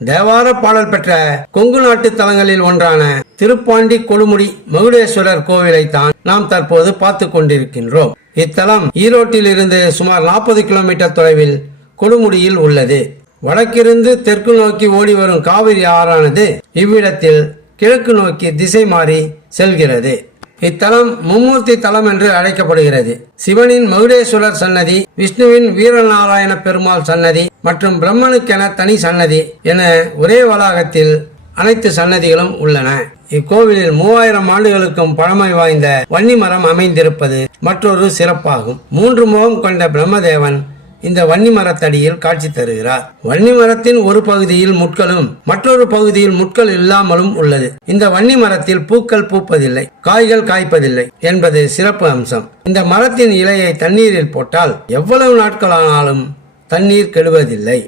தேவார பாடல் பெற்ற கொங்கு நாட்டு தலங்களில் ஒன்றான திருப்பாண்டி கொடுமுடி மகுடேஸ்வரர் கோவிலை தான் நாம் தற்போது பார்த்து கொண்டிருக்கின்றோம். இத்தலம் ஈரோட்டில் இருந்து சுமார் 40 கிலோமீட்டர் தொலைவில் கொடுமுடியில் உள்ளது. வடக்கிருந்து தெற்கு நோக்கி ஓடி வரும் காவிரி ஆறானது இவ்விடத்தில் கிழக்கு நோக்கி திசை மாறி செல்கிறது. இத்தலம் மும்மூர்த்தி தலம் என்று அழைக்கப்படுகிறது. சிவனின் மகுடேஸ்வரர் சன்னதி, விஷ்ணுவின் வீரநாராயண பெருமாள் சன்னதி மற்றும் பிரம்மனுக்கென தனி சன்னதி என ஒரே வளாகத்தில் அனைத்து சன்னதிகளும் உள்ளன. இக்கோவிலில் 3000 ஆண்டுகளுக்கும் பழமை வாய்ந்த வன்னி மரம் அமைந்திருப்பது மற்றொரு சிறப்பாகும். 3 முகம் கொண்ட பிரம்மதேவன் இந்த வன்னி மரத்தடியில் காட்சி தருகிறார். வன்னி மரத்தின் ஒரு பகுதியில் முட்களும் மற்றொரு பகுதியில் முட்கள் இல்லாமலும் உள்ளது. இந்த வன்னி மரத்தில் பூக்கள் பூப்பதில்லை, காய்கள் காய்ப்பதில்லை என்பது சிறப்பு அம்சம். இந்த மரத்தின் இலையை தண்ணீரில் போட்டால் எவ்வளவு நாட்களானாலும் தண்ணீர் கெடுவதில்லை.